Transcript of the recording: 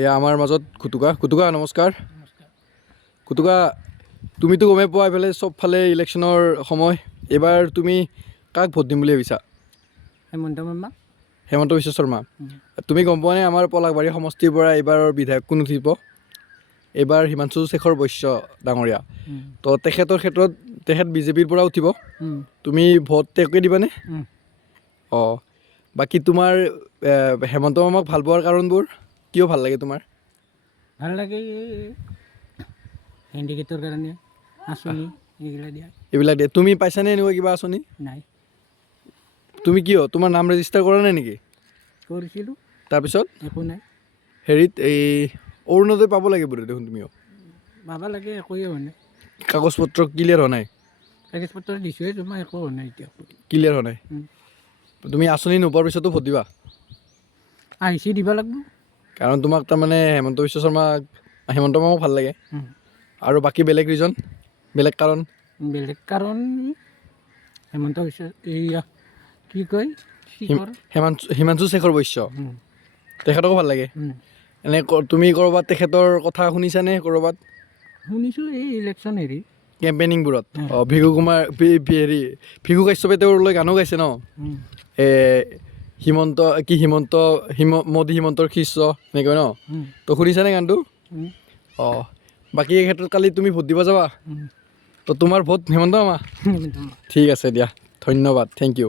এয়া আমাৰ মাজত কুটুকা নমস্কাৰ। কুটুকা তুমিতো গমেই পোৱা এইফালে চবফালে ইলেকশ্যনৰ সময়। এইবাৰ তুমি কাক ভোট দিম বুলি ভাবিছা? হেমন্ত বিশ্ব শৰ্মা। তুমি গম পোৱা নে আমাৰ পলাশবাৰী সমষ্টিৰ পৰা এইবাৰৰ বিধায়ক কোন উঠিব? এইবাৰ হিমাংশু শেখৰ বৈশ্য ডাঙৰীয়া। তো তেখেতৰ ক্ষেত্ৰত তেখেত বিজেপিৰ পৰা উঠিব। তুমি ভোট তেওঁকে দিবানে? অঁ, বাকী তোমাৰ হেমন্ত মামাক ভাল পোৱাৰ কাৰণবোৰ কিয় ভাল লাগে তোমাৰ? ভাল লাগে হেণ্ডিকেটৰ কাৰণে আঁচনি এইবিলাক দিয়া। এইবিলাক দিয়ে। তুমি পাইছানে এনেকুৱা কিবা আঁচনি? নাই। তুমি কিয় তোমাৰ নাম ৰেজিষ্টাৰ কৰা নাই নেকি? কৰিছিলোঁ, তাৰপিছত একো নাই। হেৰিত এই অৰুণোদয় পাব লাগে বোলে দেখোন তুমিও। পাবা লাগে, একোৱে হোৱা নাই। কাগজ পত্ৰ ক্লিয়াৰ হোৱা নাই? কাগজ পত্ৰ দিছোঁহে, তোমাৰ একো হোৱা নাই এতিয়া। ক্লিয়াৰ হোৱা নাই? তুমি আঁচনি নোপোৱাৰ পিছতো ভোট দিবা? আহিছে দিব লাগিব। কাৰণ তোমাক তাৰমানে হেমন্ত বিশ্ব শৰ্মাক হেমন্ত মামাক ভাল লাগে আৰু বাকী বেলেগ ৰিজন, বেলেগ কাৰণ? বেলেগ কাৰণ হেমন্ত বিশ্ব এইয়া কি কয় হিমাংশু শেখৰ বৈশ্য, তেখেতকো ভাল লাগে। এনে তুমি ক'ৰবাত তেখেতৰ কথা শুনিছানে ক'ৰবাত? শুনিছোঁ এই ইলেকশ্যন হেৰি কেম্পেইনিংবোৰত। অঁ, ভিগু কাশ্যপে তেওঁলৈ গানো গাইছে ন? মোদী হিমন্তৰ শিষ্য এনেকৈ ন? তো শুনিছানে গানটো? অঁ, বাকী এই ক্ষেত্ৰত কালি তুমি ভোট দিব যাবা? তো তোমাৰ ভোট হেমন্ত মামা? ঠিক আছে দিয়া, ধন্যবাদ, থেংক ইউ।